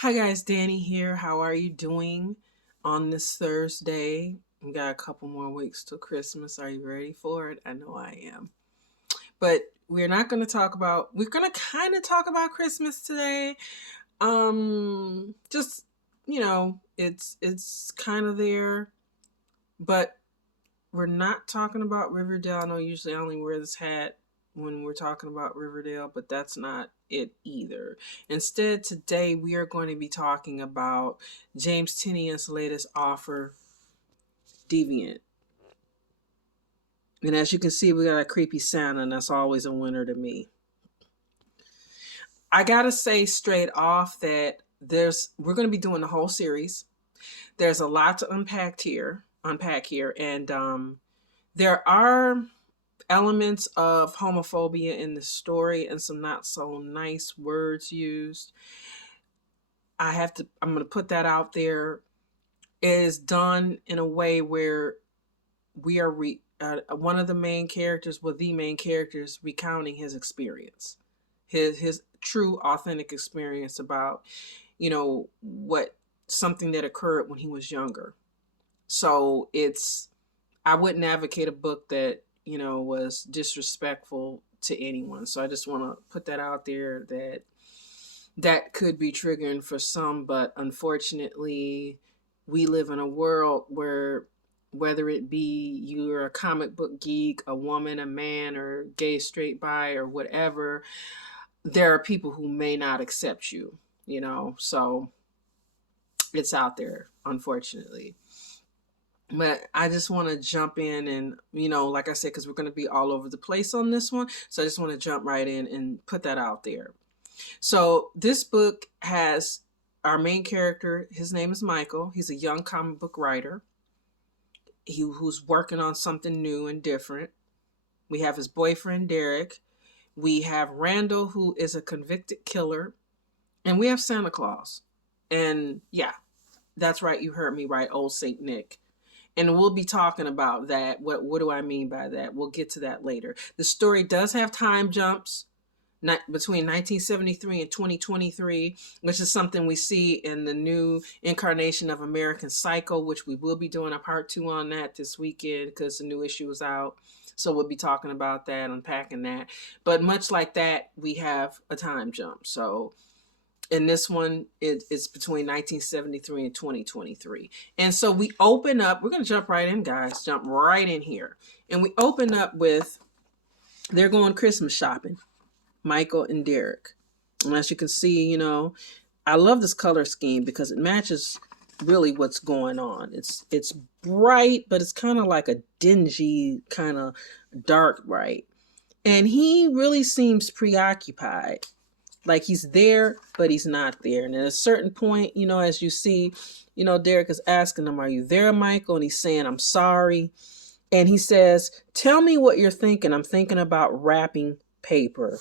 Hi guys, Danny here. How are you doing on this Thursday? We got a couple more weeks till Christmas. Are you ready for it? I know I am. But we're not going to talk about we're going to kind of talk about Christmas today. Just, it's kind of there, but we're not talking about Riverdale. I know usually I only wear this hat when we're talking about Riverdale, but that's not it either. Instead, today we are going to be talking about James Tynion's latest offer, Deviant. And as you can see, we got a creepy Santa, and that's always a winner to me. I gotta say straight off that we're going to be doing the whole series. There's a lot to unpack here, and there are elements of homophobia in the story and some not so nice words used. I'm going to put that out there. It is done in a way where we are one of the main characters, the main characters, recounting his experience, his true authentic experience about, what something that occurred when he was younger. So I wouldn't advocate a book that was disrespectful to anyone. So I just want to put that out there that could be triggering for some, but unfortunately, we live in a world where whether it be you're a comic book geek, a woman, a man, or gay, straight, bi, or whatever, there are people who may not accept you, so it's out there, unfortunately. But I just want to jump in and, like I said, because we're going to be all over the place on this one. So I just want to jump right in and put that out there. So this book has our main character. His name is Michael. He's a young comic book writer who's working on something new and different. We have his boyfriend, Derek. We have Randall, who is a convicted killer. And we have Santa Claus. And yeah, that's right. You heard me right. Old Saint Nick. And we'll be talking about that. What do I mean by that? We'll get to that later. The story does have time jumps between 1973 and 2023, which is something we see in the new incarnation of American Psycho, which we will be doing a part 2 on that this weekend because the new issue is out. So we'll be talking about that, unpacking that. But much like that, we have a time jump. So in this one, it's between 1973 and 2023. And so we open up, we're going to jump right in, guys, jump right in here. And we open up with, they're going Christmas shopping, Michael and Derek. And as you can see, I love this color scheme because it matches really what's going on. It's bright, but it's kind of like a dingy, kind of dark bright. And he really seems preoccupied. Like he's there, but he's not there. And at a certain point, as you see, Derek is asking him, "Are you there, Michael?" And he's saying, "I'm sorry." And he says, "Tell me what you're thinking." "I'm thinking about wrapping paper."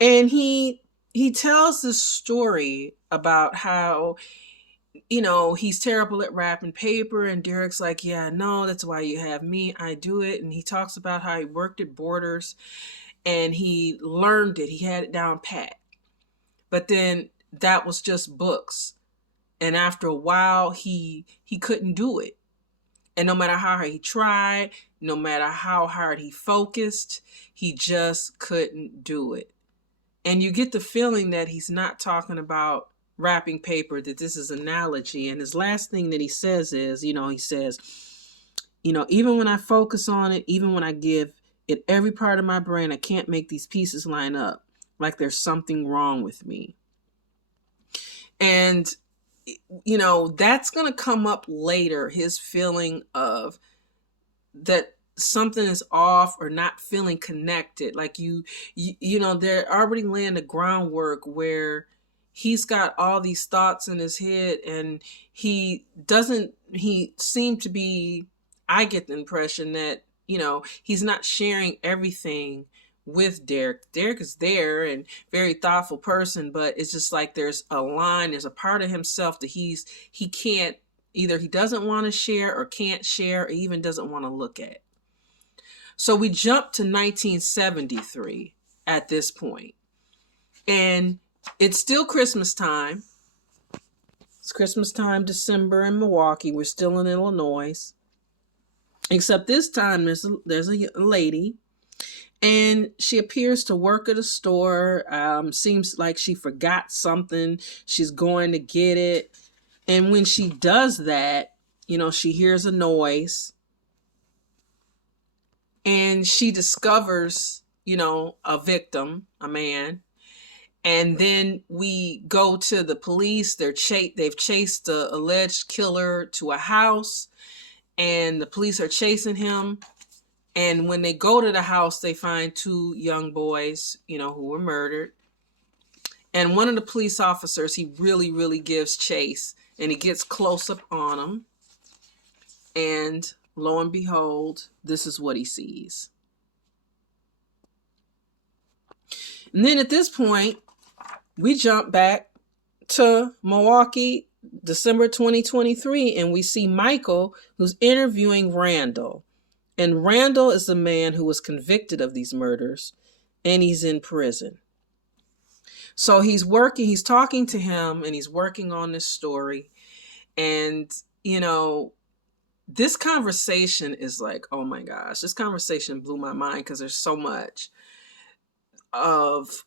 And he tells this story about how, he's terrible at wrapping paper. And Derek's like, "Yeah, no, that's why you have me. I do it." And he talks about how he worked at Borders and he learned it. He had it down pat. But then that was just books. And after a while, he couldn't do it. And no matter how hard he tried, no matter how hard he focused, he just couldn't do it. And you get the feeling that he's not talking about wrapping paper, that this is an analogy. And his last thing that he says is, he says, "Even when I focus on it, even when I give it every part of my brain, I can't make these pieces line up. Like there's something wrong with me." And, that's going to come up later, his feeling of that something is off or not feeling connected. Like they're already laying the groundwork where he's got all these thoughts in his head and he seemed to be, I get the impression that, he's not sharing everything with Derek. Derek is there and very thoughtful person, but it's just like there's a line, there's a part of himself that he can't, either he doesn't want to share or can't share or even doesn't want to look at. So we jump to 1973 at this point. And it's still Christmas time. It's Christmas time, December in Milwaukee. We're still in Illinois. Except this time there's a lady, and she appears to work at a store. Seems like she forgot something. She's going to get it. And when she does that, she hears a noise, and she discovers, a victim, a man. And then we go to the police. They've chased the alleged killer to a house, and the police are chasing him. And when they go to the house, they find two young boys, who were murdered. And one of the police officers, he really, really gives chase, and he gets close up on them. And lo and behold, this is what he sees. And then at this point, we jump back to Milwaukee, December 2023, and we see Michael, who's interviewing Randall. And Randall is the man who was convicted of these murders, and he's in prison. So he's talking to him, and he's working on this story. And, this conversation is like, oh my gosh, this conversation blew my mind, because there's so much of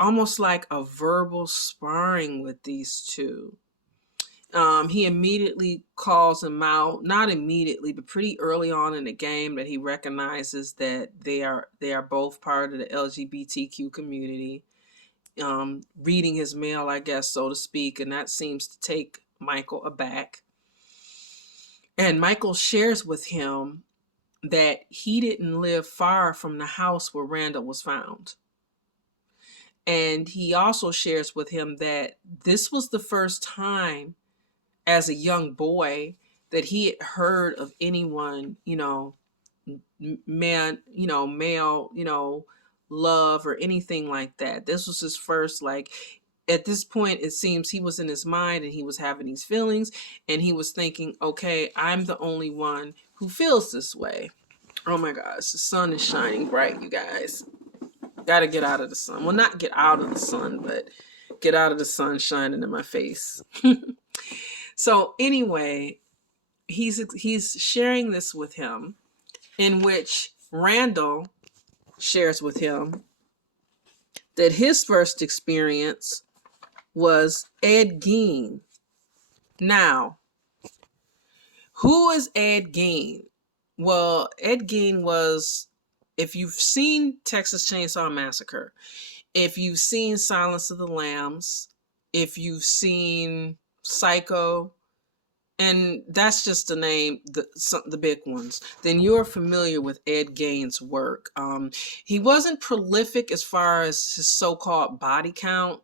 almost like a verbal sparring with these two. He immediately calls him out, not immediately, but pretty early on in the game, that he recognizes that they are both part of the LGBTQ community. Reading his mail, I guess, so to speak, and that seems to take Michael aback. And Michael shares with him that he didn't live far from the house where Randall was found. And he also shares with him that this was the first time as a young boy that he had heard of anyone, male, love or anything like that. This was his first, at this point, it seems he was in his mind and he was having these feelings, and he was thinking, okay, I'm the only one who feels this way. Oh my gosh, the sun is shining bright, you guys. Got to get out of the sun. Well, not get out of the sun, but get out of the sun shining in my face. So anyway, he's sharing this with him, in which Randall shares with him that his first experience was Ed Gein. Now, who is Ed Gein? Well, Ed Gein was, if you've seen Texas Chainsaw Massacre, if you've seen Silence of the Lambs, if you've seen Psycho, and that's just the name, the big ones, then you're familiar with Ed Gein's work. He wasn't prolific as far as his so-called body count,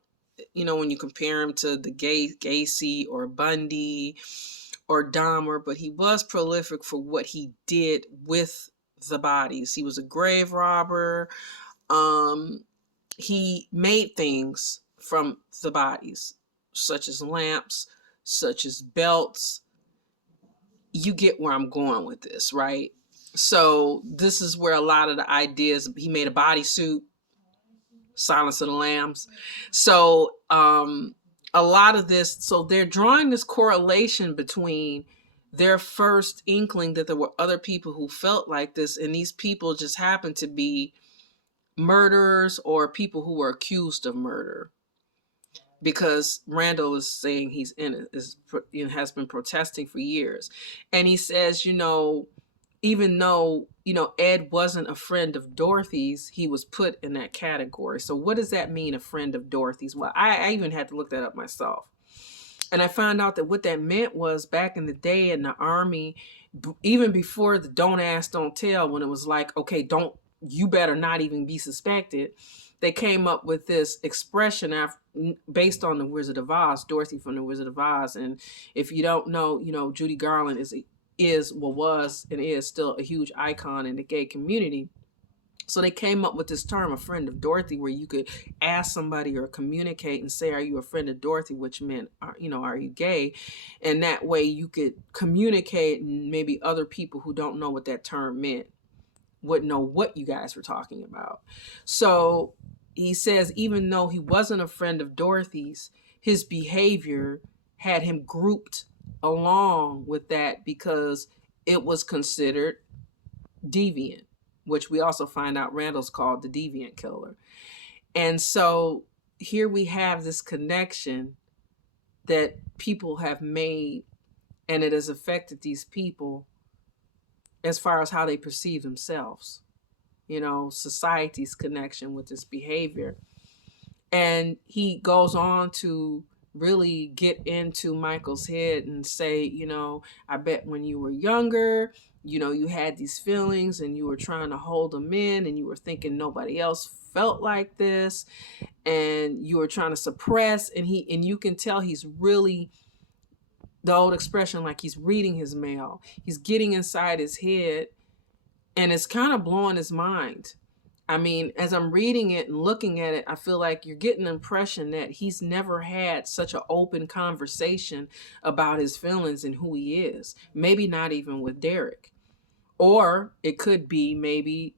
when you compare him to the Gacy or Bundy or Dahmer, but he was prolific for what he did with the bodies. He was a grave robber. He made things from the bodies, such as lamps, such as belts. You get where I'm going with this, right? So this is where a lot of the ideas, he made a bodysuit, Silence of the Lambs. So a lot of this, so they're drawing this correlation between their first inkling that there were other people who felt like this, and these people just happened to be murderers or people who were accused of murder. Because Randall is saying he's has been protesting for years. And he says, even though, Ed wasn't a friend of Dorothy's, he was put in that category. So what does that mean, a friend of Dorothy's? Well, I even had to look that up myself. And I found out that what that meant was, back in the day in the Army, even before the don't ask, don't tell, when it was like, okay, you better not even be suspected, they came up with this expression based on the Wizard of Oz, Dorothy from the Wizard of Oz. And if you don't know, Judy Garland was still a huge icon in the gay community. So they came up with this term, a friend of Dorothy, where you could ask somebody or communicate and say, are you a friend of Dorothy? Which meant, are you gay? And that way you could communicate, and maybe other people who don't know what that term meant would know what you guys were talking about. So he says, even though he wasn't a friend of Dorothy's, his behavior had him grouped along with that because it was considered deviant, which we also find out Randall's called the deviant killer. And so here we have this connection that people have made, and it has affected these people as far as how they perceive themselves, you know, society's connection with this behavior. And he goes on to really get into Michael's head and say, you know, I bet when you were younger, you know, you had these feelings and you were trying to hold them in and you were thinking nobody else felt like this and you were trying to suppress. And you can tell he's really, the old expression, like he's reading his mail. He's getting inside his head and it's kind of blowing his mind. I mean, as I'm reading it and looking at it, I feel like you're getting the impression that he's never had such an open conversation about his feelings and who he is. Maybe not even with Derek. Or it could be maybe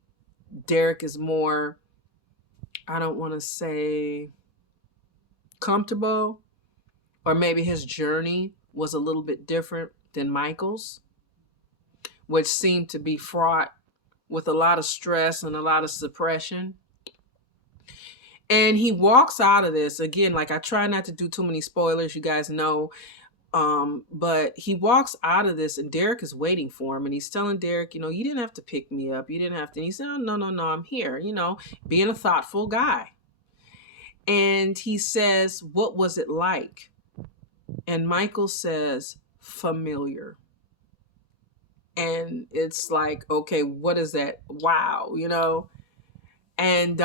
Derek is more, I don't want to say comfortable, or maybe his journey was a little bit different than Michael's, which seemed to be fraught with a lot of stress and a lot of suppression. And he walks out of this, again, like I try not to do too many spoilers, you guys know, but he walks out of this and Derek is waiting for him and he's telling Derek, you know, you didn't have to pick me up, you didn't have to. And he said, oh, no, I'm here, you know, being a thoughtful guy. And he says, what was it like? And Michael says, familiar. And it's like, okay, what is that? Wow, you know? And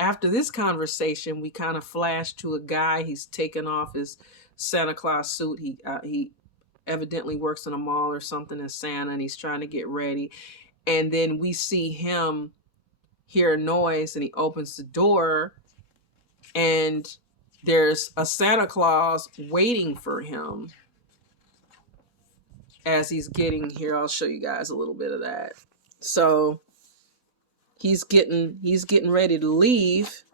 after this conversation, we kind of flash to a guy. He's taken off his Santa Claus suit. He evidently works in a mall or something as Santa, and he's trying to get ready. And then we see him hear a noise, and he opens the door, and there's a Santa Claus waiting for him. As he's getting here, I'll show you guys a little bit of that. So he's getting ready to leave.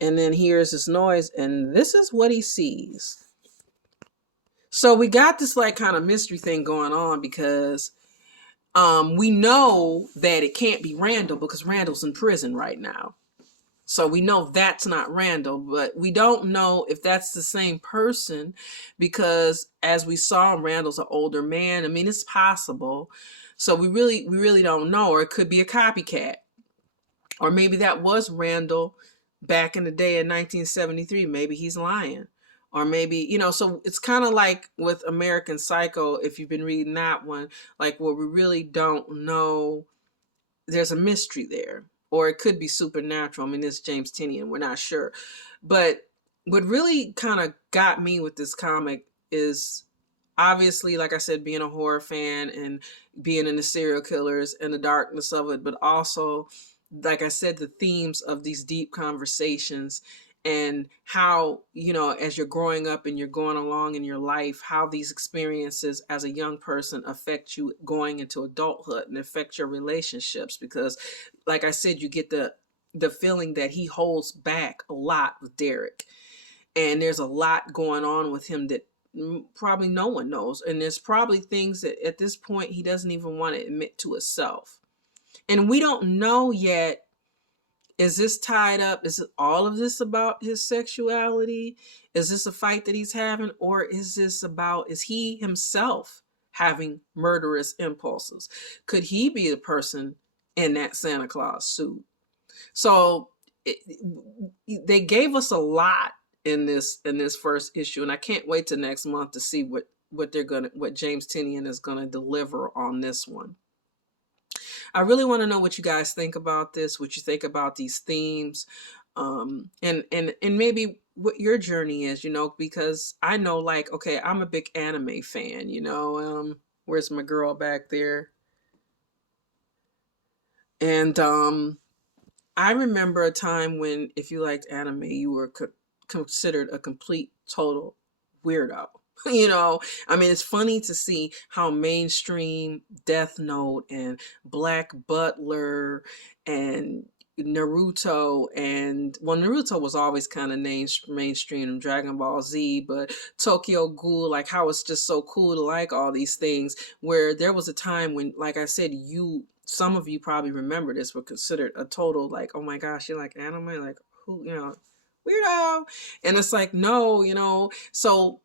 And then hears this noise, and this is what he sees. So we got this like kind of mystery thing going on because we know that it can't be Randall because Randall's in prison right now. So we know that's not Randall, but we don't know if that's the same person because as we saw, Randall's an older man. I mean, it's possible. So we really don't know, or it could be a copycat. Or maybe that was Randall back in the day in 1973. Maybe he's lying. Or maybe, you know, so it's kind of like with American Psycho, if you've been reading that one, like where we really don't know, there's a mystery there. Or it could be supernatural. I mean, it's James Tynion. We're not sure. But what really kind of got me with this comic is obviously, like I said, being a horror fan and being in the serial killers and the darkness of it, but also, like I said, the themes of these deep conversations and how, you know, as you're growing up and you're going along in your life, how these experiences as a young person affect you going into adulthood and affect your relationships. Because, like I said, you get the feeling that he holds back a lot with Derek. And there's a lot going on with him that probably no one knows. And there's probably things that at this point he doesn't even want to admit to himself. And we don't know yet, is this tied up? Is it all of this about his sexuality? Is this a fight that he's having? Or is this about, is he himself having murderous impulses? Could he be the person in that Santa Claus suit? So they gave us a lot in this first issue, and I can't wait till next month to see what James Tynion is gonna deliver on this one. I really want to know what you guys think about this, what you think about these themes, and maybe what your journey is, you know, because I know, like, okay, I'm a big anime fan, you know. Where's my girl back there? And I remember a time when, if you liked anime, you were considered a complete, total weirdo. You know, I mean, it's funny to see how mainstream Death Note and Black Butler and Naruto, and well, Naruto was always kind of mainstream and Dragon Ball Z, but Tokyo Ghoul, like how it's just so cool to like all these things, where there was a time when, like I said, some of you probably remember this, were considered a total like, oh my gosh, you like anime, like who, weirdo. And it's like, no, so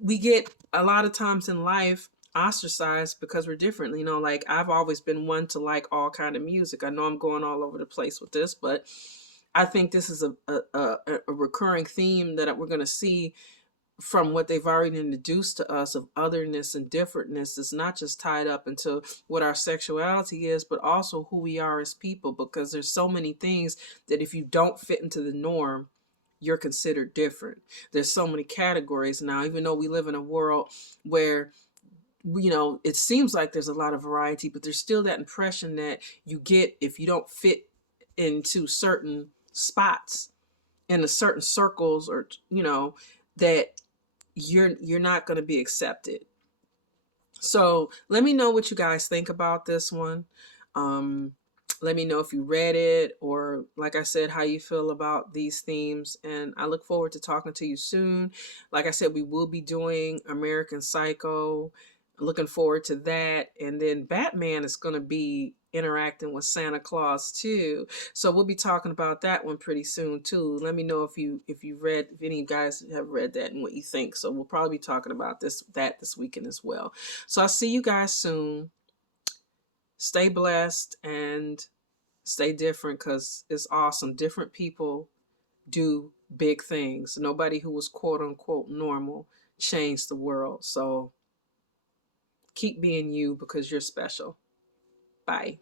we get a lot of times in life ostracized because we're different. Like I've always been one to like all kind of music. I know I'm going all over the place with this, but I think this is a recurring theme that we're going to see from what they've already introduced to us of otherness and differentness. Is not just tied up into what our sexuality is, but also who we are as people, because there's so many things that if you don't fit into the norm, you're considered different. There's so many categories now, even though we live in a world where it seems like there's a lot of variety, but there's still that impression that you get if you don't fit into certain spots in a certain circles, or that you're not going to be accepted. So let me know what you guys think about this one. Let me know if you read it, or like I said, how you feel about these themes. And I look forward to talking to you soon. Like I said, we will be doing American Psycho. Looking forward to that. And then Batman is going to be interacting with Santa Claus too. So we'll be talking about that one pretty soon too. Let me know if any of you guys have read that and what you think. So we'll probably be talking about this weekend as well. So I'll see you guys soon. Stay blessed and stay different, because it's awesome. Different people do big things. Nobody who was quote unquote normal changed the world. So keep being you, because you're special. Bye.